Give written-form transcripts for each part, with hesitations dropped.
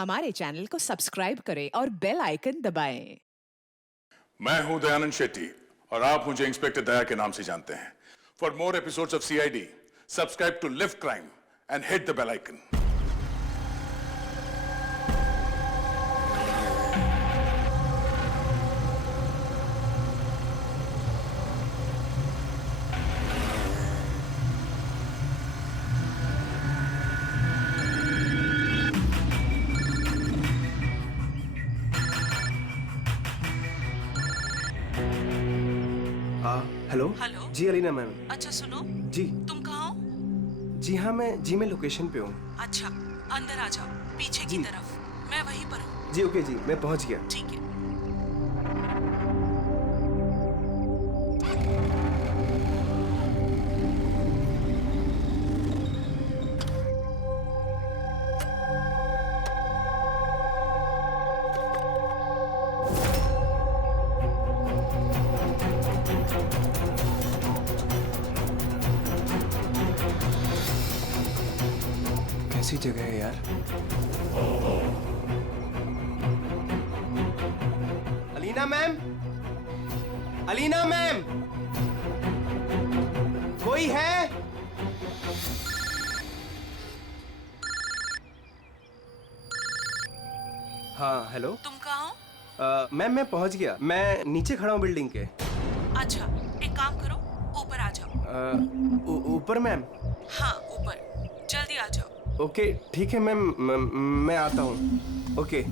हमारे चैनल को सब्सक्राइब करें और बेल आइकन दबाएं। मैं हूं दयानंद शेट्टी और आप मुझे इंस्पेक्टर दया के नाम से जानते हैं। For more episodes of CID, subscribe to Live Crime and hit the bell icon. Hello. Hello. जी अलीना मैम। अच्छा सुनो, जी तुम कहाँ हो? जी हाँ, मैं लोकेशन पे हूँ। अच्छा, अंदर आ जाओ, पीछे की जी। तरफ। मैं वहीं पर हूँ। जी ओके जी, मैं पहुँच गया। ठीक है। कैसी जगह है यार। अलीना मैम, अलीना मैम, कोई है? हाँ हेलो। तुम कहाँ हो? मैम मैं पहुँच गया, मैं नीचे खड़ा हूँ बिल्डिंग के। अच्छा, एक काम करो, ऊपर आ जाओ। ऊपर मैम? हाँ, ऊपर, जल्दी आ जाओ। ओके ठीक है मैम, मैं आता हूँ। ओके।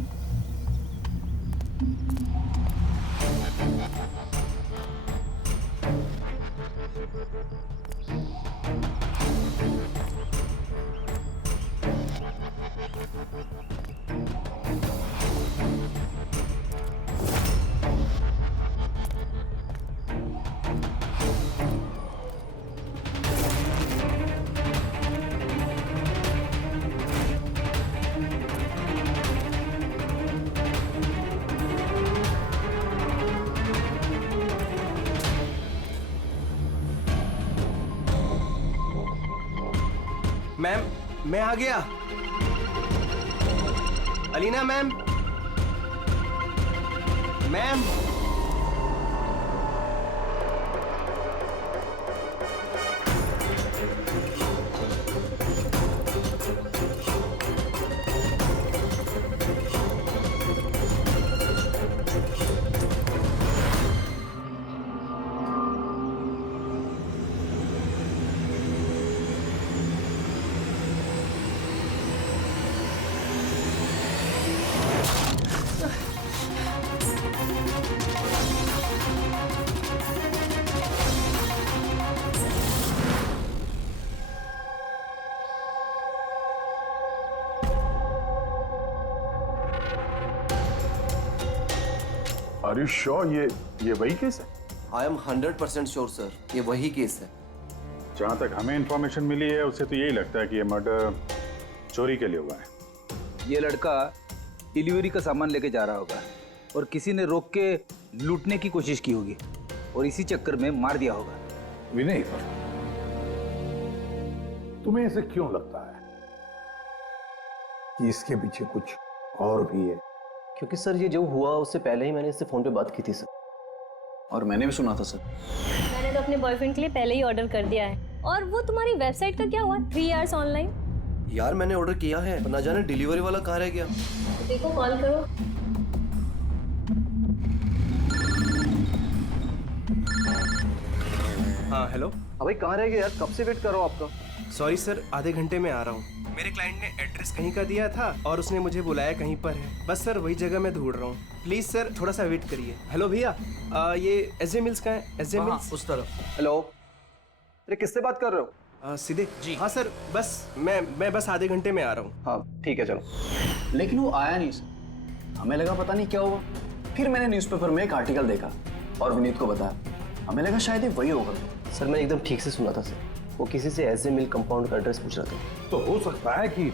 मैम मैं आ गया। Alina ma'am, ma'am. Are you sure ये वही केस है? आई एम 100% श्योर सर, ये वही केस है। जहां तक हमें इंफॉर्मेशन मिली है उससे तो यही लगता है कि ये मर्डर चोरी के लिए हुआ है। ये लड़का डिलीवरी का सामान लेके जा रहा होगा और किसी ने रोक के लूटने की कोशिश की होगी और इसी चक्कर में मार दिया होगा। विनय, तुम्हें ऐसे क्यों लगता है कि इसके पीछे कुछ और भी है? क्योंकि सर ये जो हुआ उससे पहले ही मैंने इससे फोन पे बात की थी सर। और मैंने भी सुना था सर। मैंने तो अपने बॉयफ्रेंड के लिए पहले ही ऑर्डर कर दिया है। और वो तुम्हारी वेबसाइट का क्या हुआ? 3 आवर्स ऑनलाइन। यार मैंने ऑर्डर किया है, ना जाने डिलीवरी वाला कहाँ रह गया। देखो, कॉल करो। हाँ हेलो। भाई कहाँ रह गए यार, कब से वेट कर रहा हूँ आपका। सॉरी सर, आधे घंटे में आ रहा हूँ। मेरे क्लाइंट ने एड्रेस कहीं का दिया था और उसने मुझे बुलाया कहीं पर है। बस सर वही जगह मैं ढूंढ रहा हूँ। प्लीज सर थोड़ा सा वेट करिए। हेलो भैया, ये एसजे मिल्स का है? एसजे मिल्स उस तरफ। हेलो, अरे किससे बात कर रहे हो? सीधे जी। हाँ सर, बस मैं बस आधे घंटे में आ रहा हूँ। हाँ ठीक है चलो। लेकिन वो आया नहीं सर, हमें लगा पता नहीं क्या हुआ। फिर मैंने न्यूज़पेपर में एक आर्टिकल देखा और विनीत को बताया। हमें लगा शायद ये वही होगा। सर मैंने एकदम ठीक से सुना था सर, वो किसी से एसजे मिल कंपाउंड का एड्रेस पूछ रहा था। तो हो सकता है कि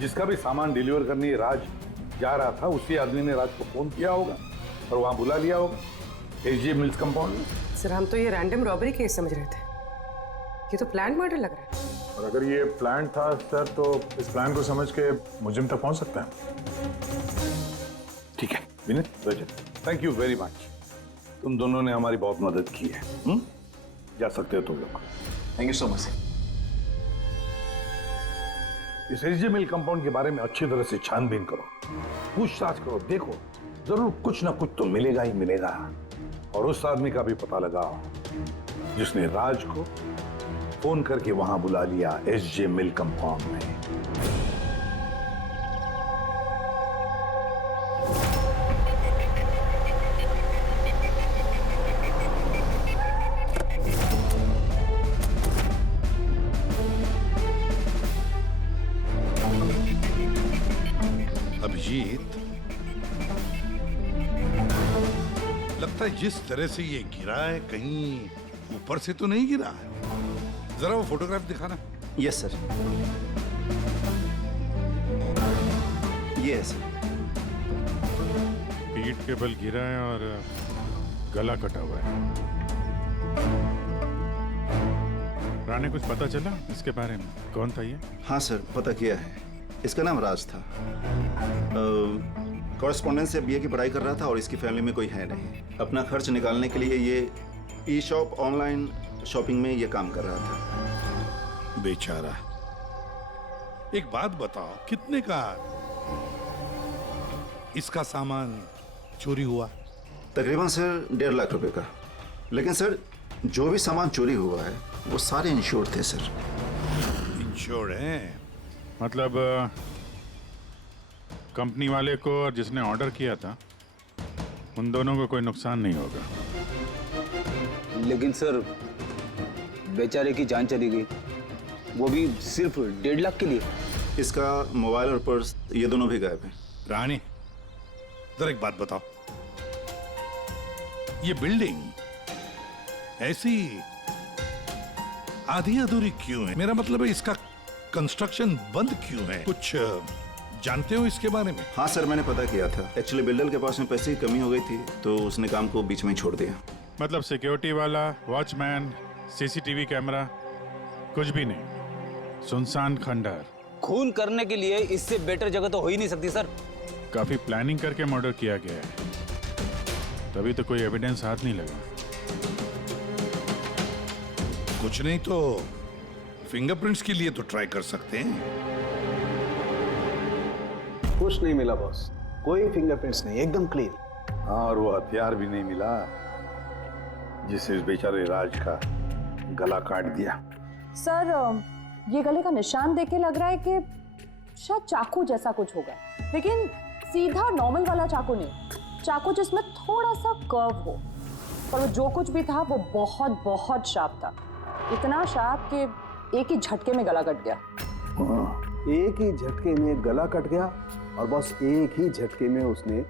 जिसका भी सामान डिलीवर करने राज जा रहा था उसी आदमी ने राज को फोन किया होगा और वहां बुला लिया होगा एसजे मिल्स कंपाउंड में। सर हम तो ये रैंडम रॉबरी केस समझ रहे थे, ये तो प्लान मर्डर लग रहा है। और अगर ये प्लान था सर, तो इस प्लान को समझ के मुजिम तक पहुंच सकता है। ठीक है विनीत, रजत, थैंक यू वेरी मच। तुम दोनों ने हमारी बहुत मदद की है। जा सकते हो तुम लोग। Thank you so much. इस एसजे मिल कंपाउंड के बारे में अच्छी तरह से छानबीन करो, पूछताछ करो, देखो जरूर कुछ ना कुछ तो मिलेगा ही मिलेगा। और उस आदमी का भी पता लगाओ जिसने राज को फोन करके वहां बुला लिया एसजे मिल कंपाउंड में। अभिजीत, लगता है जिस तरह से ये गिरा है कहीं ऊपर से तो नहीं गिरा है। जरा वो फोटोग्राफ दिखाना। Yes sir. ये है सर। पीठ के बल गिरा है और गला कटा हुआ है। राणे, कुछ पता चला इसके बारे में? कौन था ये? हाँ सर, पता किया है। इसका नाम राज था। कॉरेस्पॉन्डेंस से बीए की पढ़ाई कर रहा था और इसकी फैमिली में कोई है नहीं। अपना खर्च निकालने के लिए ये ई शॉप ऑनलाइन शॉपिंग में ये काम कर रहा था। बेचारा। एक बात बताओ, कितने का इसका सामान चोरी हुआ? तकरीबन सर 1.5 लाख रुपए का। लेकिन सर जो भी सामान चोरी हुआ है वो सारे इंश्योर्ड थे सर। इंश्योर्ड हैं? मतलब कंपनी वाले को और जिसने ऑर्डर किया था उन दोनों को कोई नुकसान नहीं होगा। लेकिन सर बेचारे की जान चली गई, वो भी सिर्फ 1.5 लाख के लिए। इसका मोबाइल और पर्स ये दोनों भी गायब हैं। रानी, जरा एक बात बताओ, ये बिल्डिंग ऐसी आधी अधूरी क्यों है? मेरा मतलब है इसका कंस्ट्रक्शन बंद क्यों है? कुछ जानते हो इसके बारे में? हाँ सर, मैंने पता किया था। एक्चुअली बिल्डर के पास में पैसे की कमी हो गई थी तो उसने काम को बीच में ही छोड़ दिया। मतलब सिक्योरिटी वाला, वॉचमैन, सीसीटीवी कैमरा, कुछ भी नहीं। सुनसान खंडहर। खून करने के लिए इससे बेटर जगह तो हो ही नहीं सकती सर। काफी प्लानिंग करके मर्डर किया गया है, तभी तो कोई एविडेंस हाथ नहीं लगा। कुछ नहीं तो फिंगरप्रिंट्स के लिए तो ट्राई कर सकते हैं। कुछ नहीं मिला बॉस, कोई फिंगरप्रिंट्स नहीं, एकदम क्लीन। और वो हथियार भी नहीं मिला जिससे इस बेचारे राज का गला काट दिया। सर ये गले का निशान देख के लग रहा है कि शायद चाकू जैसा कुछ होगा, लेकिन सीधा नॉर्मल वाला चाकू नहीं, चाकू जिसमें थोड़ा सा कर्व हो। और वो जो कुछ भी था वो बहुत बहुत शार्प था, इतना शार्प कि एक ही झटके में गला कट गया। एक ही झटके में गला कट गया और बस एक ही झटके में उसने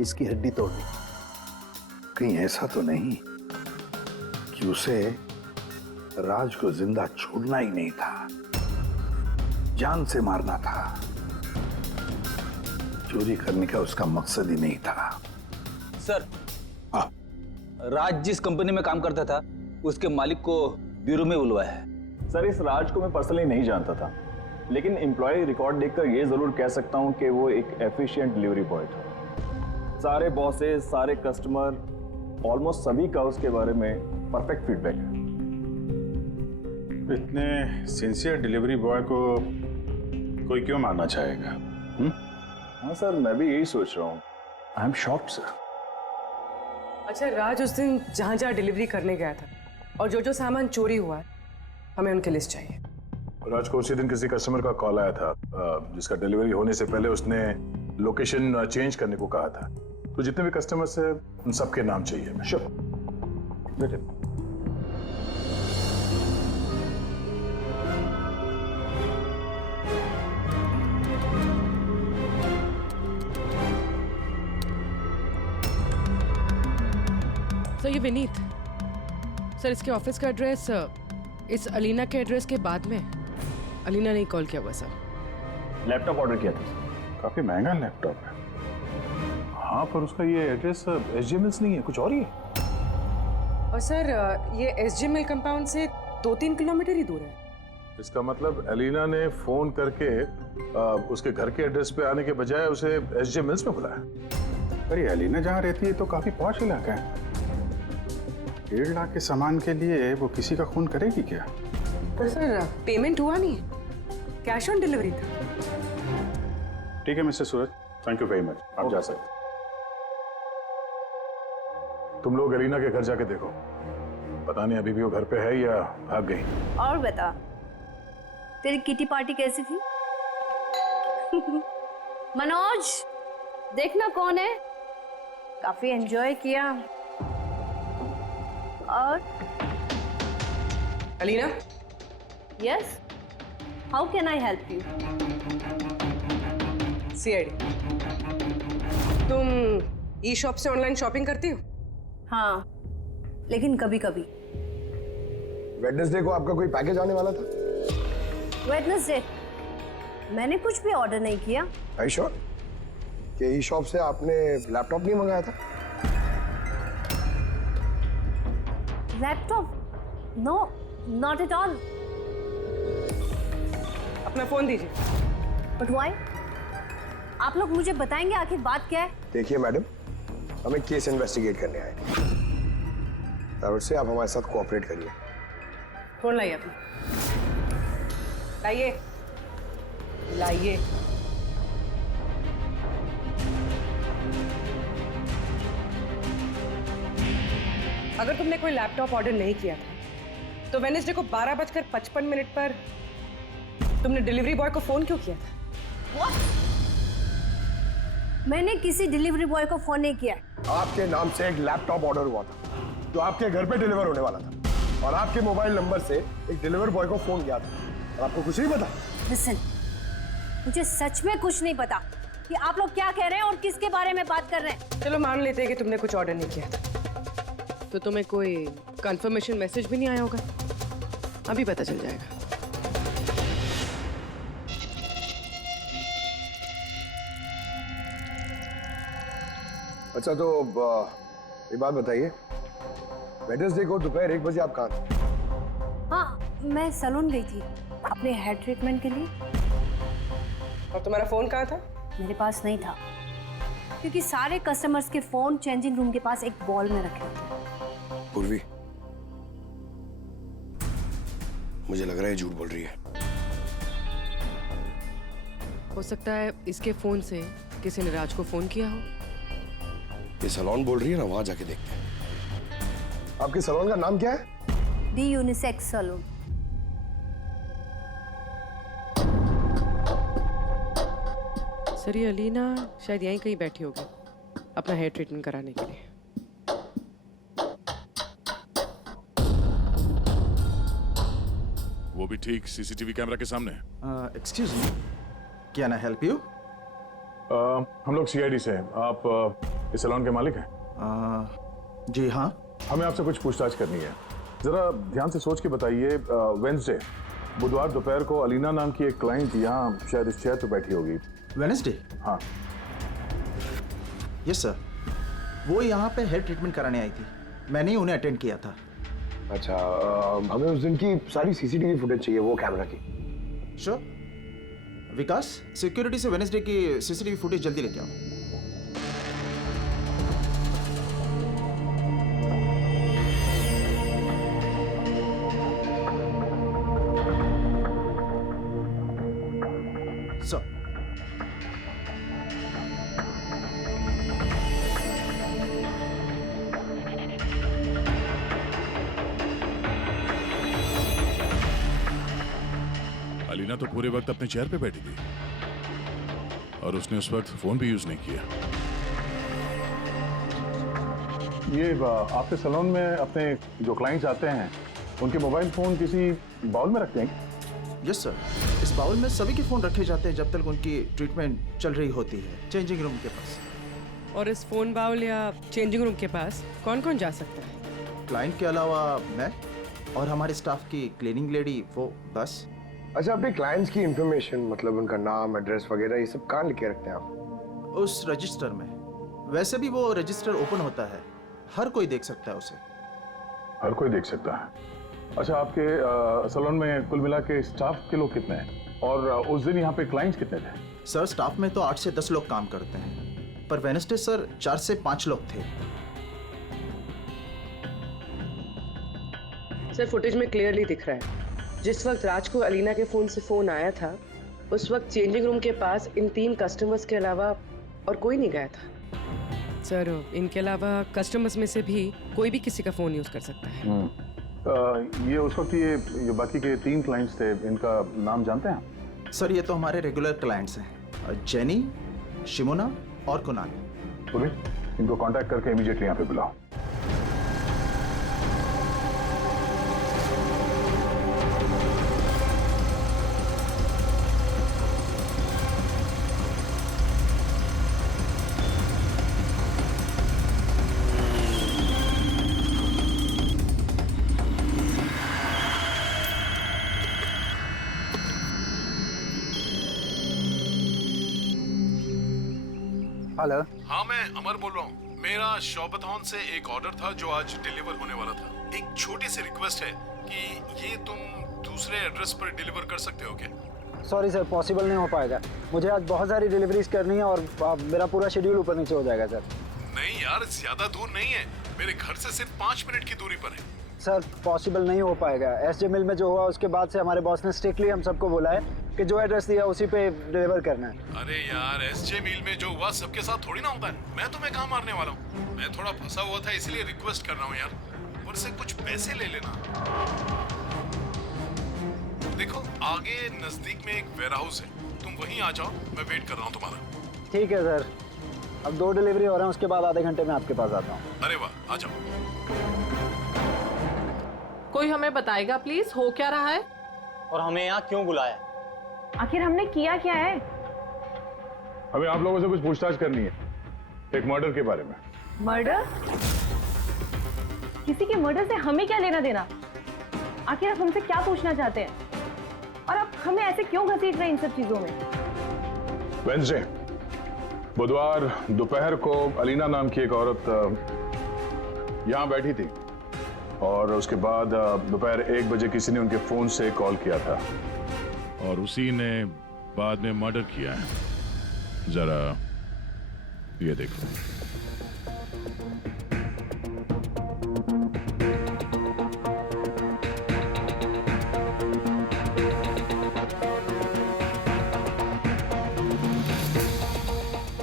इसकी हड्डी तोड़ दी। कहीं ऐसा तो नहीं कि उसे राज को जिंदा छोड़ना ही नहीं था, जान से मारना था। चोरी करने का उसका मकसद ही नहीं था। सर, हाँ, राज जिस कंपनी में काम करता था उसके मालिक को ब्यूरो में बुलवाया है। सर, इस राज को मैं पर्सनली नहीं जानता था, लेकिन एम्प्लॉय रिकॉर्ड देखकर ये जरूर कह सकता हूँ कि वो एक एफिशिएंट डिलीवरी बॉय था। सारे बॉसेस, सारे कस्टमर, ऑलमोस्ट सभी का उसके बारे में परफेक्ट फीडबैक है। इतने सिंसियर डिलीवरी बॉय को कोई क्यों मारना चाहेगा? हाँ सर, मैं भी यही सोच रहा हूँ। I am shocked sir. अच्छा, राज उस दिन जहाँ जहाँ डिलीवरी करने गया था और जो जो सामान चोरी हुआ है, हमें उनकी लिस्ट चाहिए। राज को उसी दिन किसी कस्टमर का कॉल आया था जिसका डिलीवरी होने से पहले उसने लोकेशन चेंज करने को कहा था। तो जितने भी कस्टमर्स हैं उन सबके नाम चाहिए हमें। श्योर। सर, ये विनीत सर, इसके ऑफिस का एड्रेस इस अलीना के एड्रेस के बाद में। अलीना ने कॉल किया हुआ सर। लैपटॉप ऑर्डर किया था। काफी महंगा लैपटॉप है। हाँ, पर उसका ये एड्रेस एसजे मिल्स नहीं है, कुछ और ही है। और सर ये एसजे मिल कंपाउंड से 2-3 किलोमीटर ही दूर है। इसका मतलब एलिना ने फोन करके उसके घर के एड्रेस पे आने के बजाय उसे एसजे मिल्स में बुलाया। अरे एलिना जहाँ रहती है तो काफी पॉश इलाका है। 1.5 लाख के सामान के लिए वो किसी का खून करेगी क्या? पर सर पेमेंट हुआ नहीं, कैश ऑन डिलीवरी था। ठीक है mister Suraj, thank you very much, आप जा सकते। तुम लोग एलिना के घर जाके देखो, पता नहीं अभी भी वो घर पे है या भाग गई। और बता, तेरी किटी पार्टी कैसी थी? मनोज, देखना कौन है, काफी एंजॉय किया। और Alina? Yes, how can I help you? CID, तुम ई शॉप से ऑनलाइन शॉपिंग करती हो? हाँ, लेकिन कभी कभी। वेडनेसडे को आपका कोई पैकेज आने वाला था? वेडनेसडे? मैंने कुछ भी ऑर्डर नहीं किया। आई श्योर कि ई शॉप से आपने लैपटॉप नहीं मंगाया था? Laptop? No, not at all. अपना फोन दीजिए। But why? आप लोग मुझे बताएंगे आखिर बात क्या है? देखिए मैडम, हमें केस इन्वेस्टिगेट करने आए, और उससे आप हमारे साथ कोऑपरेट करिए। फोन लाइए अपना, लाइए लाइए। अगर तुमने कोई लैपटॉप ऑर्डर नहीं किया था तो वेडनेसडे को 12:55 पर तुमने डिलीवरी बॉय को फोन क्यों किया था? What? मैंने किसी डिलीवरी बॉय को फोन नहीं किया। आपके नाम से एक लैपटॉप ऑर्डर हुआ था जो आपके घर पे डिलीवर होने वाला था, और आपके मोबाइल नंबर से एक डिलीवर बॉय को फोन किया था, और आपको कुछ नहीं पता? Listen, मुझे सच में कुछ नहीं पता कि आप लोग क्या कह रहे हैं और किसके बारे में बात कर रहे हैं। चलो मान लेते हैं कि तुमने कुछ ऑर्डर नहीं किया था, तो तुम्हें कोई कंफर्मेशन मैसेज भी नहीं आया होगा। अभी पता चल जाएगा। अच्छा, तो ये बात बताइए, वेडनेसडे को दोपहर 1 बजे आप कहाँ थे? हाँ, मैं सैलून गई थी अपने हेयर ट्रीटमेंट के लिए। और तुम्हारा फोन कहाँ था? मेरे पास नहीं था, क्योंकि सारे कस्टमर्स के फोन चेंजिंग रूम के पास एक बॉल में रखे थे। पूर्वी, मुझे लग रहा है झूठ बोल रही है। हो सकता है इसके फोन से किसी ने राज को फोन किया हो। ये सैलून बोल रही है ना, वहां जाके देखते हैं। आपके सैलून का नाम क्या है? दी यूनिसेक्स सैलून। सर ये अलीना शायद यहीं कहीं बैठी होगी अपना हेयर ट्रीटमेंट कराने के लिए। वो भी ठीक सीसीटीवी कैमरा के सामने। Excuse me, can I help you? हम लोग सीआईडी से हैं। आप इस सैलून के मालिक हैं? जी हाँ। हमें आपसे कुछ पूछताछ करनी है। जरा ध्यान से सोच के बताइए, वेडनेसडे बुधवार दोपहर को अलीना नाम की एक क्लाइंट यहाँ शायद इस चेयर पे बैठी होगी। वेडनेसडे? हाँ। यस सर, वो यहाँ पे हेयर ट्रीटमेंट कराने आई थी, मैंने ही उन्हें अटेंड किया था। अच्छा, हमें उस दिन की सारी सीसीटीवी फुटेज चाहिए, वो कैमरा की। श्योर। विकास, सिक्योरिटी से वेडनेसडे की सीसीटीवी फुटेज जल्दी लेके आओ। सर, अलीना तो पूरे वक्त अपने चेयर पे बैठी थी और उसने उस वक्त फोन भी यूज नहीं किया। ये आपके सैलून में अपने जो क्लाइंट्स आते हैं उनके मोबाइल फोन किसी बाउल में रखते हैं? यस सर, इस बाउल में सभी के फोन रखे जाते हैं जब तक उनकी ट्रीटमेंट चल रही होती है, चेंजिंग रूम के पास। और इस फोन बाउल या चेंजिंग रूम के पास कौन कौन जा सकता है? क्लाइंट के अलावा मैं और हमारे स्टाफ की क्लीनिंग लेडी, वो बस। अच्छा, अपने क्लाइंट्स की इंफॉर्मेशन, मतलब उनका नाम, एड्रेस वगैरह, ये सब कहाँ लिख के रखते हैं आप? उस रजिस्टर में। वैसे भी वो रजिस्टर ओपन होता है, हर कोई देख सकता है उसे। हर कोई देख सकता है? अच्छा, आपके सैलून में कुल मिला के स्टाफ के लोग कितने हैं और उस दिन यहाँ पे क्लाइंट्स कितने थे? सर स्टाफ में तो 8 से 10 लोग काम करते हैं, पर वेडनेसडे सर 4 से 5 लोग थे। सर फुटेज में क्लियरली दिख रहा है जिस वक्त राज को अलीना के फोन से फोन आया था उस वक्त चेंजिंग रूम के पास इन 3 कस्टमर्स के अलावा और कोई नहीं गया था। सर इनके अलावा कस्टमर्स में से भी कोई भी किसी का फोन यूज कर सकता है। ये उस वक्त ये बाकी के 3 क्लाइंट्स थे, इनका नाम जानते हैं आप? सर ये तो हमारे रेगुलर क्लाइंट्स हैं, जेनी, शिमोना और कुणाल। पुलिस इनको कांटेक्ट करके इमीडिएटली यहाँ पे बुलाओ। हेलो। हाँ मैं अमर बोल रहा हूँ। मेरा शॉपथॉन से एक ऑर्डर था जो आज डिलीवर होने वाला था। एक छोटी सी रिक्वेस्ट है कि ये तुम दूसरे एड्रेस पर डिलीवर कर सकते हो क्या? सॉरी सर, पॉसिबल नहीं हो पाएगा। मुझे आज बहुत सारी डिलीवरीज करनी है और मेरा पूरा शेड्यूल ऊपर नीचे हो जाएगा सर। नहीं यार, ज्यादा दूर नहीं है, मेरे घर से सिर्फ 5 मिनट की दूरी पर है। सर पॉसिबल नहीं हो पाएगा। एसजे मिल में जो हुआ उसके बाद से हमारे बॉस ने स्ट्रिक्टली हम सबको बोला है कि जो एड्रेस दिया उसी पे डिलीवर करना है। अरे यार, एसजे मिल में जो हुआ सबके साथ थोड़ी ना होता है। मैं तुम्हें कहाँ मारने वाला हूँ? मैं थोड़ा फंसा हुआ था इसलिए रिक्वेस्ट कर रहा हूँ यार, ऊपर से कुछ पैसे ले लेना। देखो आगे नजदीक में एक वेयरहाउस है, तुम वहीं आ जाओ, मैं वेट कर रहा हूँ तुम्हारा। ठीक है सर, अब 2 डिलीवरी हो रहे हैं, उसके बाद आधे घंटे में आपके पास आता हूँ। अरे वाह, आ जाओ। कोई हमें बताएगा प्लीज हो क्या रहा है और हमें यहाँ क्यों बुलाया? आखिर हमने किया क्या है? हमें आप लोगों से कुछ पूछताछ करनी है, एक मर्डर के बारे में। मर्डर? किसी के मर्डर से हमें क्या लेना देना? आखिर आप हमसे क्या पूछना चाहते हैं और आप हमें ऐसे क्यों घसीट रहे हैं इन सब चीजों में? वेडनेसडे बुधवार दोपहर को अलीना नाम की एक औरत यहाँ बैठी थी और उसके बाद दोपहर 1 बजे किसी ने उनके फोन से कॉल किया था और उसी ने बाद में मर्डर किया है। जरा ये देखो।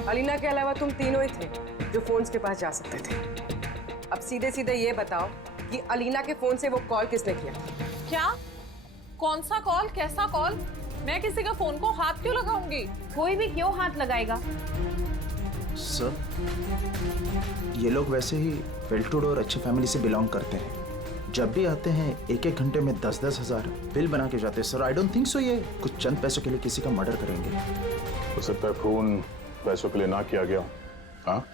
अलीना के अलावा तुम तीनों ही थे जो फोन्स के पास जा सकते थे। अब सीधे सीधे ये बताओ कि अलीना के फोन से वो कॉल किसने किया? क्या? कौन सा कॉल? कैसा कॉल? मैं किसी का फोन को हाथ क्यों लगाऊंगी? कोई भी क्यों हाथ लगाएगा? सर ये लोग वैसे ही वेल टू डू और अच्छी फैमिली से बिलोंग करते हैं। जब भी आते हैं 1-1 घंटे में 10-10 हजार बिल बना के जाते हैं। Sir I don't think so ये कुछ चंद पैसों के लिए किसी का मर्डर करेंगे। हो सकता है खून पैसों के लिए ना किया गया हो। हाँ,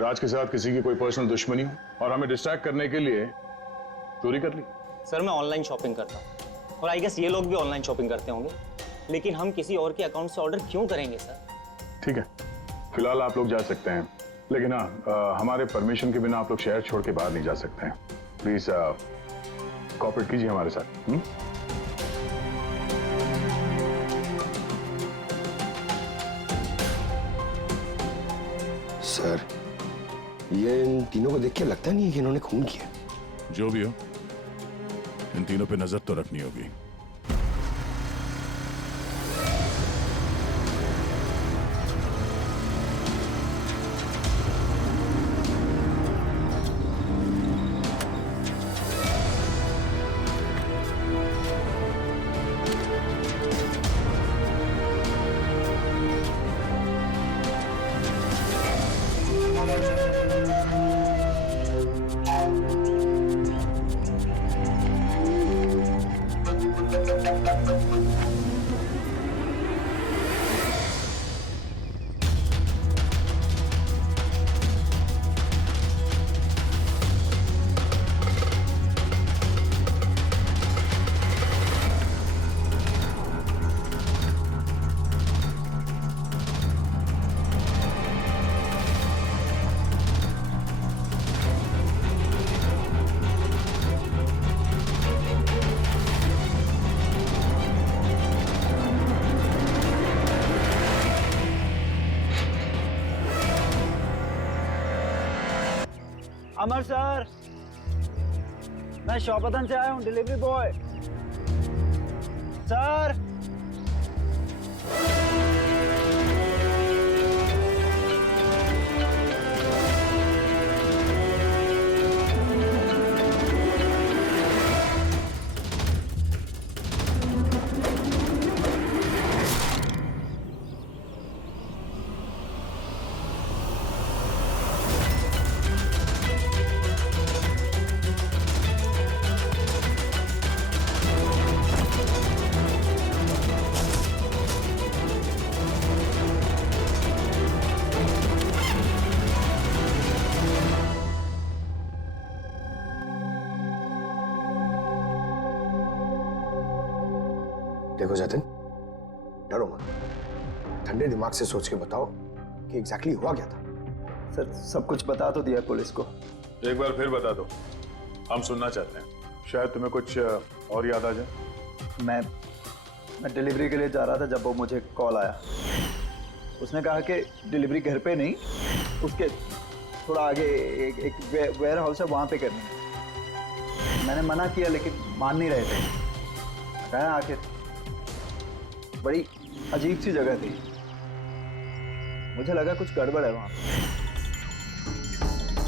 राज के साथ किसी की कोई पर्सनल दुश्मनी हो और हमें डिस्ट्रैक्ट करने के लिए चोरी कर ली। सर मैं ऑनलाइन शॉपिंग करता हूँ और आई गेस ये लोग भी ऑनलाइन शॉपिंग करते होंगे, लेकिन हम किसी और के अकाउंट से ऑर्डर क्यों करेंगे सर? ठीक है, फिलहाल आप लोग जा सकते हैं, लेकिन हाँ हमारे परमिशन के बिना आप लोग शहर छोड़ के बाहर नहीं जा सकते हैं। प्लीज कोऑपरेट कीजिए हमारे साथ। सर ये इन तीनों को देख के लगता नहीं है कि इन्होंने खून किया। जो भी हो, इन तीनों पे नजर तो रखनी होगी। अमर सर, मैं शॉपतन से आया हूँ, डिलीवरी बॉय। सर देखो जतिन, डरो मत, ठंडे दिमाग से सोच के बताओ कि एग्जैक्टली हुआ क्या था। सर सब कुछ बता तो दिया पुलिस को। एक बार फिर बता दो, हम सुनना चाहते हैं, शायद तुम्हें कुछ और याद आ जाए। मैं डिलीवरी के लिए जा रहा था जब वो मुझे कॉल आया। उसने कहा कि डिलीवरी घर पे नहीं, उसके थोड़ा आगे एक वेयर हाउस है, वहाँ पे करनी है। मैंने मना किया लेकिन मान नहीं रहे थे। कहा आखिर बड़ी अजीब सी जगह थी, मुझे लगा कुछ गड़बड़ है वहाँ।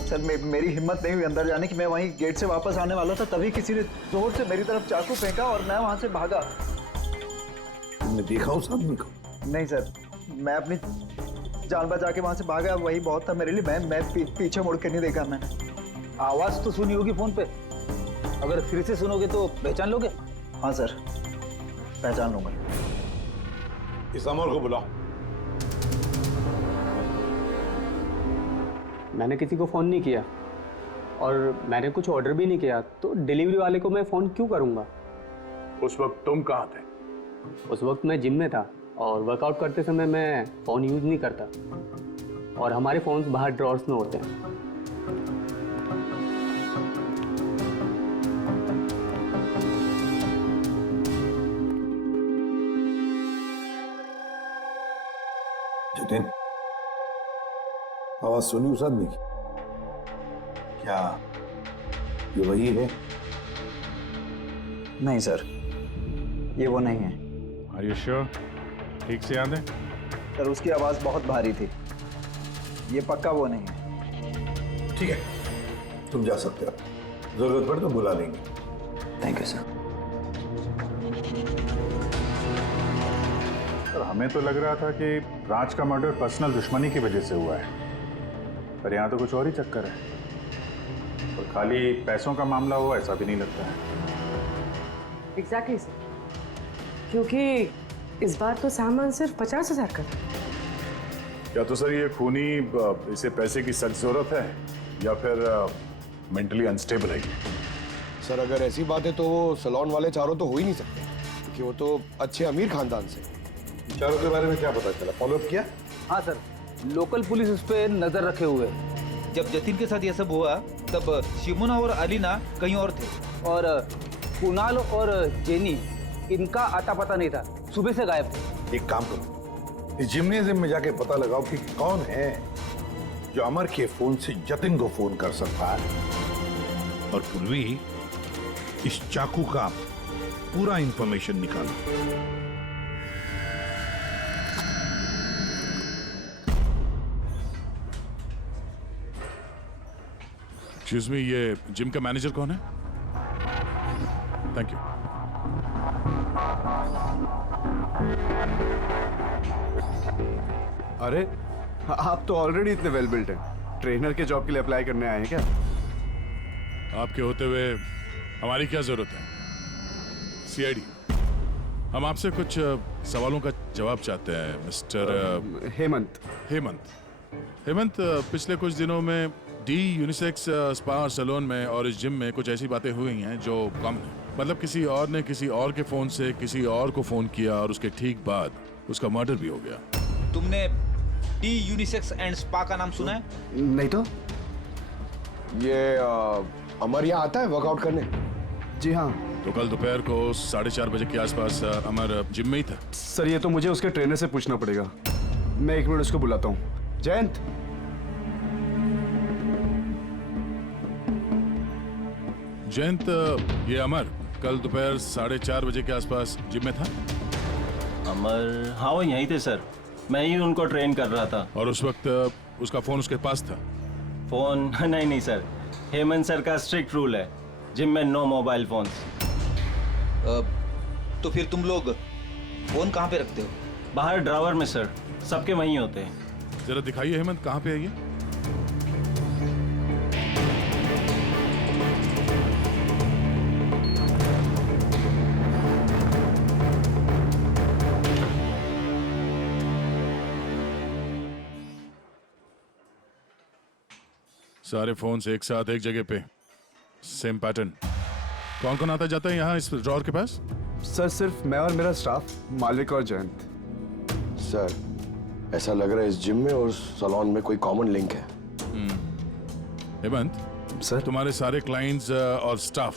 सर मेरी हिम्मत नहीं हुई अंदर जाने की। मैं वहीं गेट से वापस आने वाला था, तभी किसी ने जोर से मेरी तरफ चाकू फेंका और मैं वहां से भागा। तुमने देखा उस आदमी को? नहीं सर, मैं अपनी जान बचा के वहां से भागा, वही बहुत था मेरे लिए। मैं पीछे मुड़ के नहीं देखा मैंने। आवाज तो सुनी होगी फोन पे, अगर फिर से सुनोगे तो पहचान लोगे? हाँ सर, पहचान लूंगा। इस अमर को बुलाओ। मैंने किसी को फ़ोन नहीं किया और मैंने कुछ ऑर्डर भी नहीं किया, तो डिलीवरी वाले को मैं फ़ोन क्यों करूँगा? उस वक्त तुम कहाँ थे? उस वक्त मैं जिम में था और वर्कआउट करते समय मैं फ़ोन यूज़ नहीं करता, और हमारे फ़ोन्स बाहर ड्रॉर्स में होते हैं। जतिन, आवाज सुनी उस आदमी की? क्या ये वही है? नहीं सर, ये वो नहीं है। Are you sure? ठीक से याद है? सर उसकी आवाज बहुत भारी थी, ये पक्का वो नहीं है। ठीक है, तुम जा सकते हो, जरूरत पड़े तो बुला लेंगे। Thank you sir. हमें तो लग रहा था कि राज का मर्डर पर्सनल दुश्मनी की वजह से हुआ है, पर यहाँ तो कुछ और ही चक्कर है। और खाली पैसों का मामला हुआ ऐसा भी नहीं लगता है। एग्जैक्टली सर, क्योंकि इस बार तो सामान सिर्फ 50,000 का था। क्या तो सर ये खूनी इसे पैसे की सख्त जरूरत है या फिर मेंटली अनस्टेबल है? सर अगर ऐसी बात है तो वो सलोन वाले चारों तो हो ही नहीं सकते, क्योंकि वो तो अच्छे अमीर खानदान से। चारों के बारे में क्या पता चला? फॉलोअप किया? हाँ सर, लोकल पुलिस उस पर नजर रखे हुए। जब जतिन के साथ ये सब हुआ तब शिमोना और अलीना कहीं और थे, और कुणाल और जेनी, इनका आता पता नहीं था, सुबह से गायब थे। एक काम करो, इस जिम्नेजियम में जाके पता लगाओ कि कौन है जो अमर के फोन से जतिन को फोन कर सकता है, और पूर्वी इस चाकू का पूरा इंफॉर्मेशन निकालो। एक्सक्यूज मी, ये जिम का मैनेजर कौन है? Thank you. अरे आप तो ऑलरेडी इतने वेल बिल्ट हैं, ट्रेनर के जॉब के लिए अप्लाई करने आए हैं क्या? आपके होते हुए हमारी क्या जरूरत है? सीआईडी, हम आपसे कुछ सवालों का जवाब चाहते हैं मिस्टर हेमंत। हेमंत, पिछले कुछ दिनों में डी यूनिसेक्स स्पा और सैलून में और इस जिम में कुछ ऐसी बातें हुई हैं जो कम है। मतलब किसी और ने किसी और के फोन से किसी और को फोन किया और उसके ठीक बाद उसका मर्डर भी हो गया। तुमने डी यूनिसेक्स एंड स्पा का नाम सुना है? नहीं तो। ये अमर यहाँ आता है वर्कआउट करने? जी हाँ। तो कल दोपहर को 4:30 बजे के आसपास अमर जिम में ही था। सर ये तो मुझे उसके ट्रेनर से पूछना पड़ेगा, मैं 1 मिनट उसको बुलाता हूँ। जयंत, जयंत, ये अमर कल दोपहर 4:30 बजे के आसपास जिम में था। अमर, हाँ वो यहीं थे सर, मैं ही उनको ट्रेन कर रहा था। और उस वक्त उसका फोन उसके पास था? फोन नहीं सर, हेमंत सर का स्ट्रिक्ट रूल है, जिम में नो मोबाइल फोन्स। तो फिर तुम लोग फोन कहाँ पे रखते हो? बाहर ड्रावर में सर, सबके वहीं होते हैं। जरा दिखाइए हेमंत, कहाँ पे है ये? सारे फोन्स एक साथ एक जगह पे, सेम पैटर्न। कौन कौन आता जाता है यहाँ इस ड्रॉअर के पास? सर सिर्फ मैं और मेरा स्टाफ, मालिक और जयंत। सर ऐसा लग रहा है इस जिम में और सैलून में कोई कॉमन लिंक है। हेमंत सर, तुम्हारे सारे क्लाइंट्स और स्टाफ,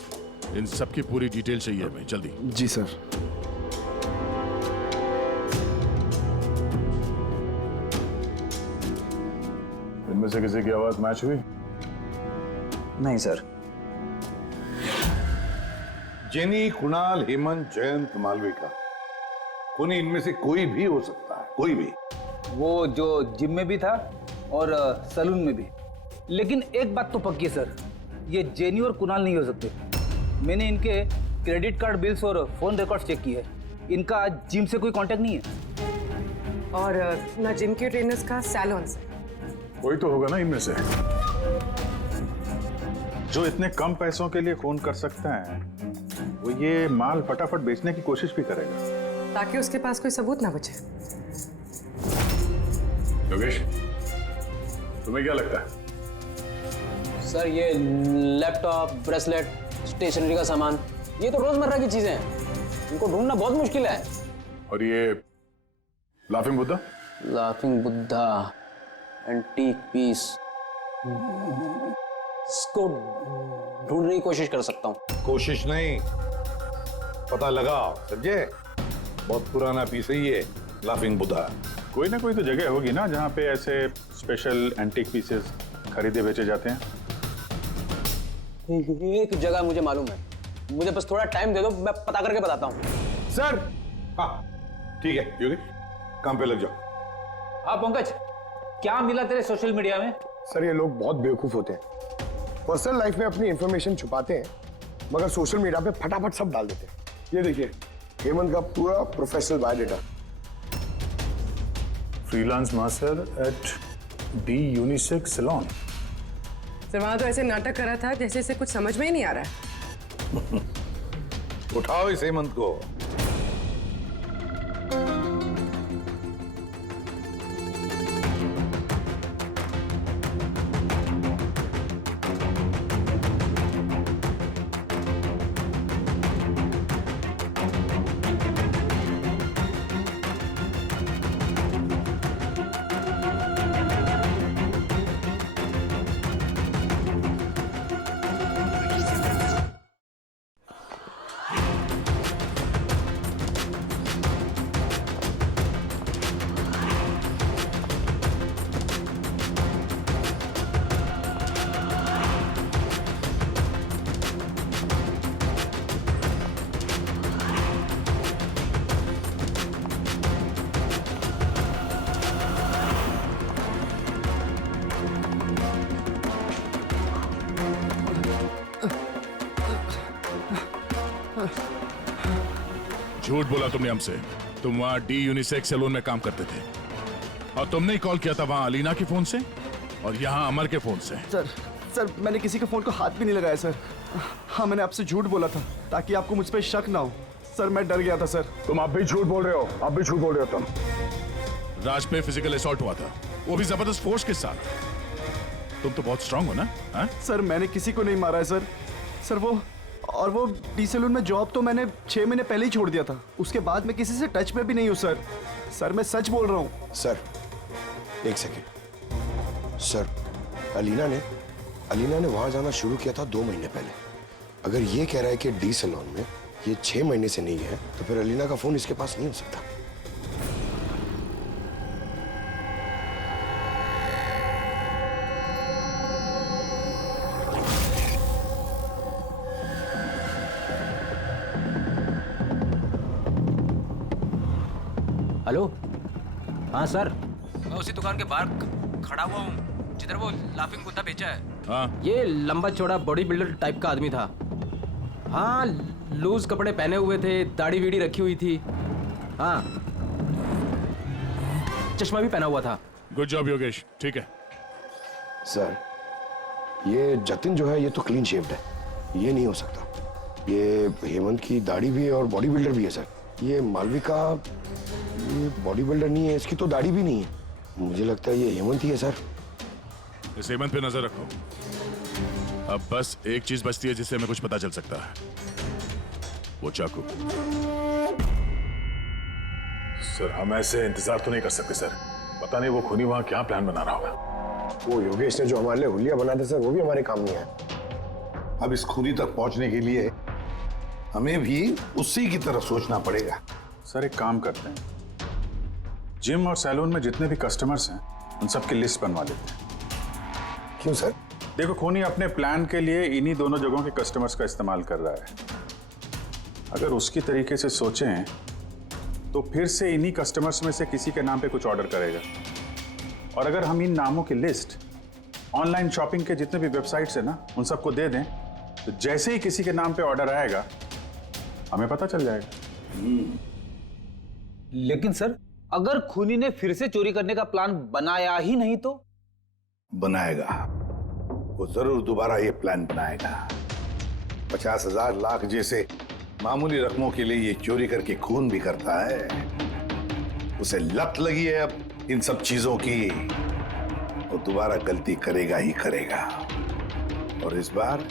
इन सबकी पूरी डिटेल चाहिए हमें, जल्दी। जी सर। इनमें से किसी की आवाज मैच हुई? नहीं सर। जेनी, कुणाल, हेमंत, जयंत, मालविका, कोई इनमें से कोई भी हो सकता है, कोई भी। वो जो जिम में भी था और सलून में भी। लेकिन एक बात तो पक्की है सर, ये जेनी और कुणाल नहीं हो सकते। मैंने इनके क्रेडिट कार्ड बिल्स और फोन रिकॉर्ड्स चेक किए, इनका जिम से कोई कांटेक्ट नहीं है। और ना जिम के ट्रेनर्स का, सैलून से। कोई तो होगा ना इनमें से जो इतने कम पैसों के लिए फोन कर सकता है, वो ये माल फटाफट बेचने की कोशिश भी करेगा ताकि उसके पास कोई सबूत ना बचे। योगेश, तुम्हें क्या लगता है? सर ये लैपटॉप, ब्रेसलेट, स्टेशनरी का सामान, ये तो रोजमर्रा की चीजें हैं, इनको ढूंढना बहुत मुश्किल है। और ये laughing Buddha? Laughing Buddha, antique piece, इसको ढूंढने की कोशिश कर सकता हूँ। कोशिश नहीं, पता लगाओ, समझे? बहुत पुराना पीस है ये लाफिंग बुद्धा। कोई ना कोई तो जगह होगी ना जहाँ पे ऐसे स्पेशल एंटीक पीसेस खरीदे बेचे जाते हैं। एक जगह मुझे मालूम है, मुझे बस थोड़ा टाइम दे दो, मैं पता करके बताता हूँ। सर। हाँ ठीक है योगेश, काम पे लग जाओ। हाँ पंकज, क्या मिला तेरे सोशल मीडिया में? सर ये लोग बहुत बेवकूफ होते हैं, पर्सनल लाइफ में अपनी इंफॉर्मेशन छुपाते हैं मगर सोशल मीडिया पे फटाफट सब डाल देते हैं। ये देखिए हेमंत का पूरा professional biodata. Freelance master at the unisex salon. Sir वहां तो ऐसे नाटक करा था जैसे इसे कुछ समझ में ही नहीं आ रहा है। उठाओ इस हेमंत को। झूठ बोला तुमने हमसे, तुम वहां डी यूनिसेक्स सैलून में काम करते थे और तुमने ही कॉल किया था वहां अलीना के फोन से और यहाँ अमर के फोन से। सर मैंने किसी के फोन को हाथ भी नहीं लगाया सर। हाँ मैंने आपसे झूठ बोला था ताकि आपको मुझ पर शक ना हो। सर मैं डर गया था सर। तुम अब भी झूठ बोल रहे हो, अब भी झूठ बोल रहे हो तुम। राज पे फिजिकल असॉल्ट हुआ था, वो भी जबरदस्त फोर्स के साथ। तुम तो बहुत स्ट्रांग हो ना? हा? सर मैंने किसी को नहीं मारा है सर। सर वो डी सैलून में जॉब तो मैंने 6 महीने पहले ही छोड़ दिया था। उसके बाद मैं किसी से टच में भी नहीं हूँ सर। सर मैं सच बोल रहा हूँ। सर एक सेकेंड सर, अलीना ने वहां जाना शुरू किया था 2 महीने पहले। अगर ये कह रहा है कि डी सैलून में ये 6 महीने से नहीं है तो फिर अलीना का फोन इसके पास नहीं हो सकता। हेलो। हाँ सर, मैं उसी दुकान के बाहर खड़ा हुआ हूँ जिधर वो लाफिंग बुद्धा बेचा है। हाँ, ये लंबा चौड़ा बॉडी बिल्डर टाइप का आदमी था। हाँ, लूज कपड़े पहने हुए थे, दाढ़ी वीड़ी रखी हुई थी। हाँ, चश्मा भी पहना हुआ था। गुड जॉब योगेश, ठीक है। सर, ये जतिन जो है ये तो क्लीन शेव्ड है, ये नहीं हो सकता। ये हेमंत की दाढ़ी भी है और बॉडी बिल्डर भी है सर। ये मालविका, ये बॉडी बिल्डर नहीं है, इसकी तो दाढ़ी भी नहीं है। मुझे लगता है ये हेमंत ही है सर। इस हेमंत पे नजर रखो। अब बस एक चीज बचती है जिससे हमें कुछ पता चल सकता है, वो चाकू। सर, हम ऐसे इंतजार तो नहीं कर सकते सर। पता नहीं वो खूनी वहां क्या प्लान बना रहा होगा। वो योगेश ने जो हमारे लिए हुलिया बनाया था सर, वो भी हमारे काम नहीं आया। अब इस खूनी तक पहुंचने के लिए हमें भी उसी की तरह सोचना पड़ेगा। सर, एक काम करते हैं, जिम और सैलून में जितने भी कस्टमर्स हैं उन सब की लिस्ट बनवा लेते हैं। क्यों सर? देखो, खूनी अपने प्लान के लिए इन्हीं दोनों जगहों के कस्टमर्स का इस्तेमाल कर रहा है। अगर उसकी तरीके से सोचें तो फिर से इन्हीं कस्टमर्स में से किसी के नाम पे कुछ ऑर्डर करेगा। और अगर हम इन नामों की लिस्ट ऑनलाइन शॉपिंग के जितने भी वेबसाइट्स हैं ना, उन सबको दे दें, तो जैसे ही किसी के नाम पे ऑर्डर आएगा हमें पता चल जाएगा। लेकिन सर, अगर खूनी ने फिर से चोरी करने का प्लान बनाया ही नहीं तो? बनाएगा, वो जरूर दोबारा ये प्लान बनाएगा। 50,000 लाख जैसे मामूली रकमों के लिए ये चोरी करके खून भी करता है। उसे लत लगी है अब इन सब चीजों की। वो दोबारा गलती करेगा ही करेगा, और इस बार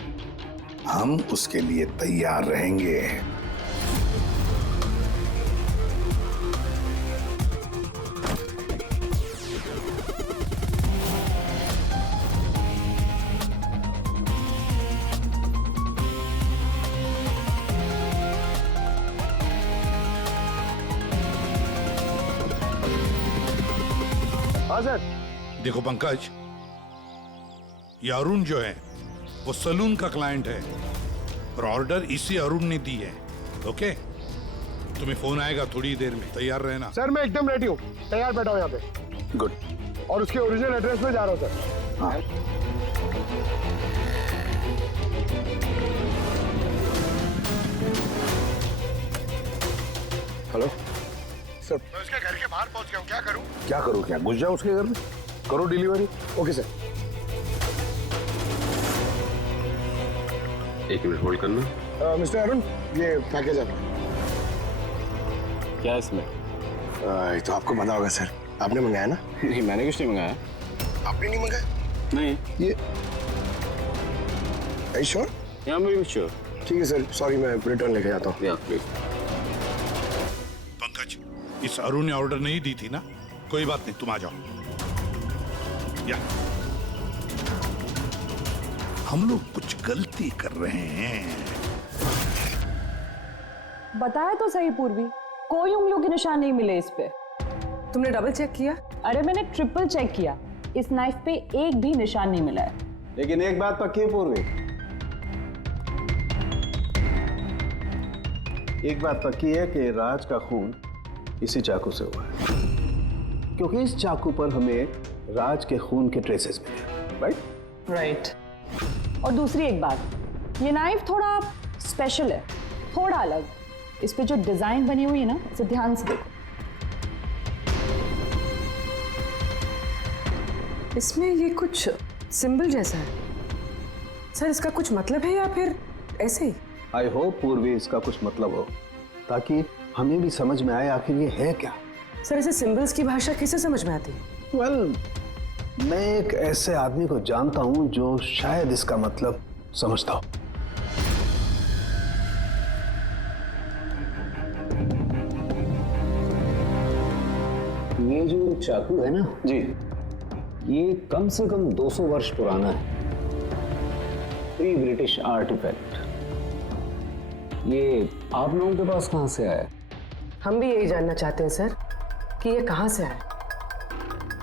हम उसके लिए तैयार रहेंगे। हाँ सर। देखो पंकज, ये अरुण जो है वो सलून का क्लाइंट है और ऑर्डर इसी अरुण ने दी है। ओके, तुम्हें फोन आएगा थोड़ी देर में, तैयार रहना। सर मैं एकदम रेडी हूँ, तैयार बैठा हूँ यहाँ पे। गुड। और उसके ओरिजिनल एड्रेस पे जा रहा हूँ सर। हाँ। हेलो सर, मैं उसके घर के बाहर पहुंच गया हूँ, क्या करूँ? क्या करो? क्या घुस जाओ उसके घर में, करो डिलीवरी। Okay sir. एक मिनट होल्ड करना। मिस्टर अरुण, ये पैकेज है। क्या है इसमें? ये तो आपको पता होगा सर, आपने मंगाया ना? नहीं, मैंने कुछ नहीं मंगाया। आपने नहीं मंगाया? नहीं। ये श्योर? या मैं श्योर। ठीक है सर, सॉरी, मैं रिटर्न लेके जाता हूँ। प्लीज। पंकज, इस अरुण ने ऑर्डर नहीं दी थी ना? कोई बात नहीं, तुम आ जाओ। या हम लोग कुछ गलती कर रहे हैं। बताया तो सही पूर्वी, कोई उंगलियों के निशान नहीं मिले इस पे। तुमने डबल चेक किया? अरे मैंने ट्रिपल चेक किया, इस नाइफ पे एक भी निशान नहीं मिला है। लेकिन एक बात पक्की है पूर्वी, एक बात पक्की है कि राज का खून इसी चाकू से हुआ है, क्योंकि इस चाकू पर हमें राज के खून के ट्रेसेस मिले। राइट। और दूसरी एक बात, ये नाइफ थोड़ा स्पेशल है, थोड़ा अलग। इस पे जो डिजाइन बनी हुई है ना, इसे ध्यान से देखो। इसमें ये कुछ सिंबल जैसा है सर, इसका कुछ मतलब है या फिर ऐसे ही? आई होप पूर्वी इसका कुछ मतलब हो, ताकि हमें भी समझ में आए आखिर ये है क्या। सर, ऐसे सिंबल्स की भाषा किसे समझ में आती है? वेल, मैं एक ऐसे आदमी को जानता हूं जो शायद इसका मतलब समझता हो। ये जो चाकू है ना जी, ये कम से कम 200 वर्ष पुराना है। Pre British artefact. ये आप लोगों के पास कहाँ से आया? हम भी यही जानना चाहते हैं सर कि ये कहाँ से आया।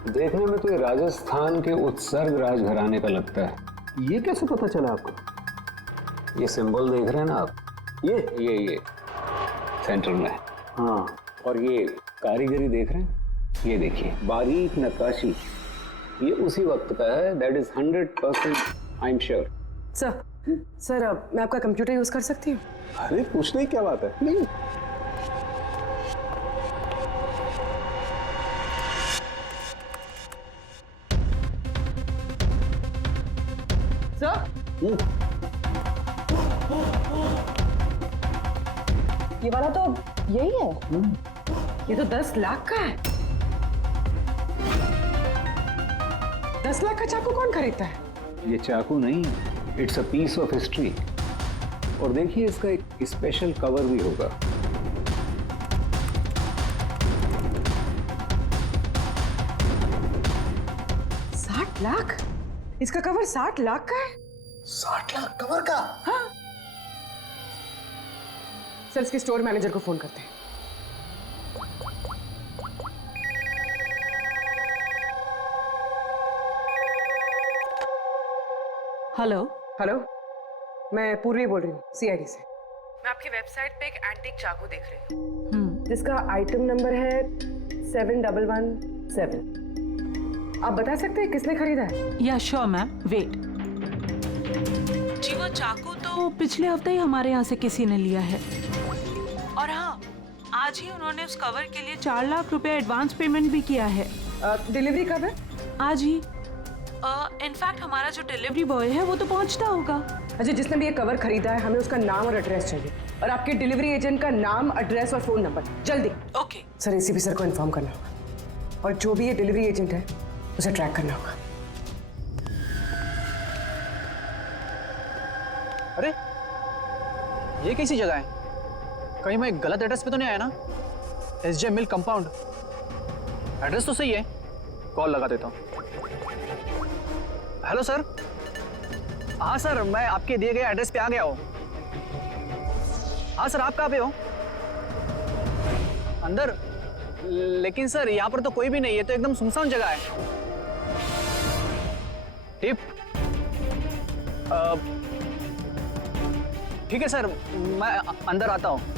देखने में तो ये राजस्थान के उत्सर्ग राजघराने का लगता है। ये कैसे पता चला आपको? ये सिंबल देख रहे हैं ना आप, ये सेंटर में। हाँ, और ये कारीगरी देख रहे हैं? ये देखिए, बारीक नक्काशी, ये उसी वक्त का है। That is 100% I am sure. Sir मैं आपका कंप्यूटर यूज कर सकती हूँ? अरे पूछने की क्या बात है। नहीं। ये वाला तो यही है। ये तो 10 लाख का है। 10 लाख का चाकू कौन खरीदता है? ये चाकू नहीं, it's a piece of history. और देखिए इसका एक स्पेशल कवर भी होगा। $60 लाख? इसका कवर 60 लाख का है? 60 लाख कवर का? हाँ। सर इसके स्टोर मैनेजर को फोन करते हैं। हेलो, मैं पूर्वी बोल रही हूँ सीआईडी से। मैं आपकी वेबसाइट पे एक एंटीक चाकू देख रही हूँ जिसका आइटम नंबर है 7117। आप बता सकते हैं किसने खरीदा है? या श्योर मैम, वेट। जी वो चाकू तो पिछले हफ्ते ही हमारे यहाँ से किसी ने लिया है। और हाँ, आज ही उन्होंने उस कवर के लिए 4 लाख रुपए एडवांस पेमेंट भी किया है। डिलीवरी कब है? आज ही। इनफैक्ट हमारा जो डिलीवरी बॉय है वो तो पहुंचता होगा। अच्छा, जिसने भी ये कवर खरीदा है हमें उसका नाम और एड्रेस चाहिए, और आपके डिलीवरी एजेंट का नाम, एड्रेस और फोन नंबर, जल्दी। ओके सर, एसीपी सर को इन्फॉर्म करना होगा, और जो भी ये डिलीवरी एजेंट है उसे ट्रैक करना होगा। अरे ये कैसी जगह है? कहीं मैं गलत एड्रेस पे तो नहीं आया ना? SJ मिल कंपाउंड, एड्रेस तो सही है। कॉल लगा देता हूँ। Hello sir. हाँ सर, मैं आपके दिए गए एड्रेस पे आ गया हूँ। हाँ सर, आप कहाँ पे हो? अंदर? लेकिन सर यहाँ पर तो कोई भी नहीं है, तो एकदम सुनसान जगह है। टिप? ठीक है सर, मैं अंदर आता हूँ।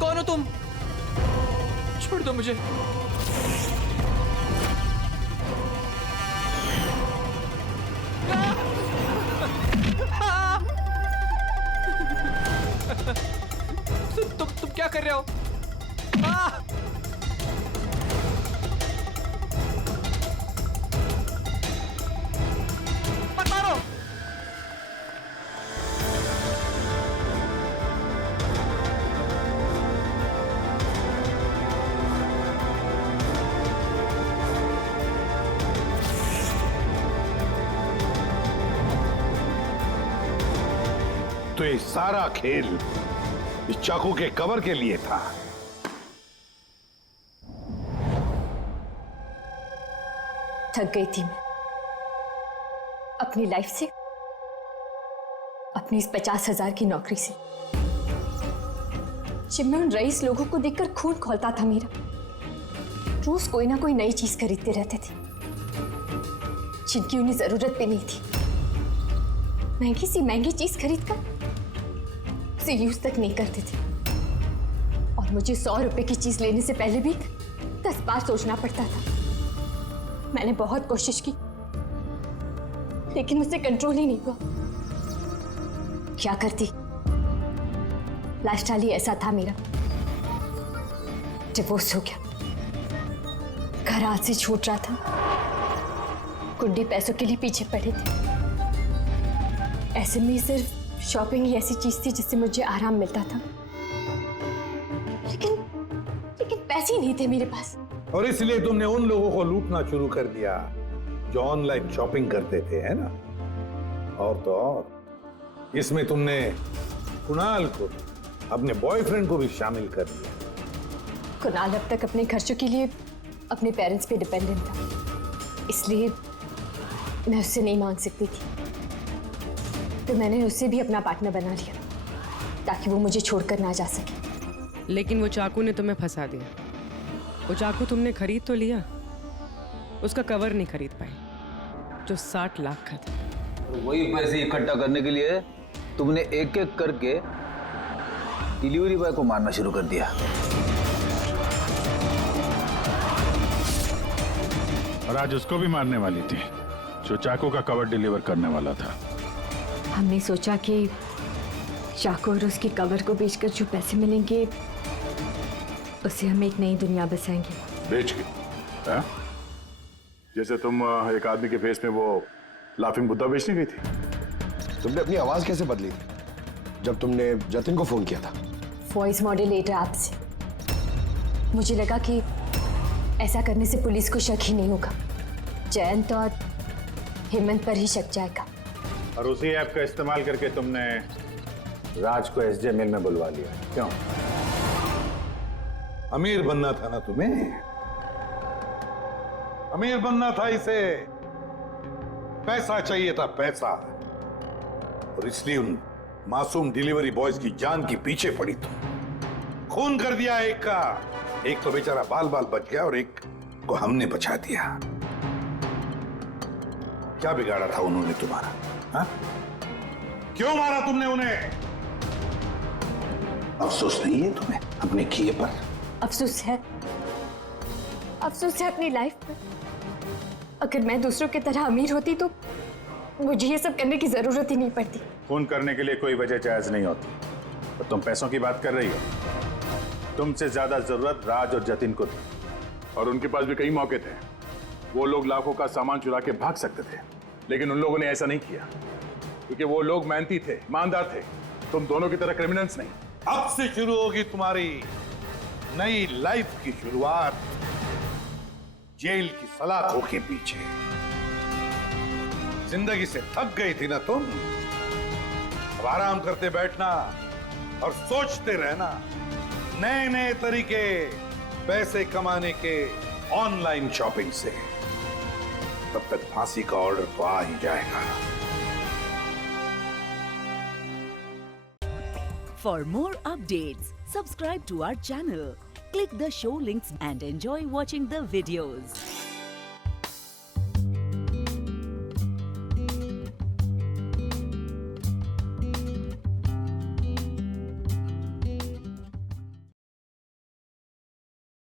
कौन हो तुम? छोड़ दो मुझे। तुम क्या कर रहे हो? मत मारो। तो ये सारा खेल इस चाकू के कवर के लिए था। थक गई थी मैं अपनी लाइफ से, अपनी इस 50,000 की नौकरी से। जब मैं उन रईस लोगों को देखकर खून खौलता था मेरा, रोज कोई ना कोई नई चीज खरीदते रहते थे जिनकी उन्हें जरूरत भी नहीं थी। महंगी सी महंगी चीज खरीदकर उसे यूज तक नहीं करते थे, और मुझे 100 रुपए की चीज लेने से पहले भी 10 बार सोचना पड़ता था। मैंने बहुत कोशिश की, लेकिन मुझसे कंट्रोल ही नहीं हुआ। क्या करती? लाइफस्टाइल ही ऐसा था मेरा। डिवोर्स हो गया, घर हाथ से छूट रहा था, कुंडी पैसों के लिए पीछे पड़े थे। ऐसे में सिर्फ शॉपिंग ही ऐसी चीज थी जिससे मुझे आराम मिलता था, लेकिन पैसे ही नहीं थे मेरे पास। और इसलिए तुमने उन लोगों को लूटना शुरू कर दिया जो ऑनलाइन शॉपिंग करते थे, है ना? और तो और इसमें तुमने कुणाल को, अपने बॉयफ्रेंड को भी शामिल कर दिया। कुणाल अब तक अपने खर्चों के लिए अपने पेरेंट्स पे डिपेंडेंट था, इसलिए मैं उससे नहीं मांग सकती थी। तो मैंने उससे भी अपना पार्टनर बना लिया ताकि वो मुझे छोड़कर ना जा सके। लेकिन वो चाकू ने तुम्हें फंसा दिया। वो चाकू तुमने खरीद तो लिया, उसका कवर नहीं खरीद पाए जो 60 लाख का था। वही पैसे इकट्ठा करने के लिए तुमने एक एक करके डिलीवरी बॉय को मारना शुरू कर दिया। और आज उसको भी मारने वाली थी जो चाकू का कवर डिलीवर करने वाला था। हमने सोचा कि चाकू और उसके कवर को बेचकर जो पैसे मिलेंगे उससे हम एक नई दुनिया बसाएंगे। बेच के? हाँ? जैसे तुम एक आदमी के फेस में वो लाफिंग बुद्धा बेचने गई थी। तुमने अपनी आवाज कैसे बदली थी जब तुमने जतिन को फोन किया था? वॉइस मॉड्यूलेटर ऐप से। मुझे लगा कि ऐसा करने से पुलिस को शक ही नहीं होगा, जयंत और हेमंत पर ही शक जाएगा। और उसी ऐप का इस्तेमाल करके तुमने राज को एसजे मिल में बुलवा लिया, क्यों? अमीर बनना था ना तुम्हें? अमीर बनना था इसे, पैसा चाहिए था, पैसा। और इसलिए उन मासूम डिलीवरी बॉयज की जान की पीछे पड़ी तुम। खून कर दिया एक का, एक तो बेचारा बाल बाल बच गया और एक को हमने बचा दिया। क्या बिगाड़ा था उन्होंने तुम्हारा? हा? क्यों मारा तुमने उन्हें? अफसोस नहीं है तुम्हें अपने किए पर? अफसोस है अपनी लाइफ पर। अगर मैं दूसरों की तरह अमीर होती तो मुझे ये सब करने की जरूरत ही नहीं पड़ती। खून करने के लिए कोई वजह जायज नहीं होती। तो तुम पैसों की बात कर रही हो। तुमसे ज्यादा जरूरत राज और जतिन को थी, और उनके पास भी कई मौके थे। वो लोग लाखों का सामान चुरा के भाग सकते थे, लेकिन उन लोगों ने ऐसा नहीं किया क्योंकि वो लोग मेहनती थे, ईमानदार थे। तुम दोनों की तरह क्रिमिनल्स नहीं। अब से शुरू होगी तुम्हारी नई लाइफ की शुरुआत जेल की सलाखों के पीछे। जिंदगी से थक गई थी ना तुम? अब आराम करते बैठना और सोचते रहना नए नए तरीके पैसे कमाने के ऑनलाइन शॉपिंग से। तब तक फांसी का ऑर्डर तो आ ही जाएगा। For more updates, subscribe to our channel, click the show links and enjoy watching the videos.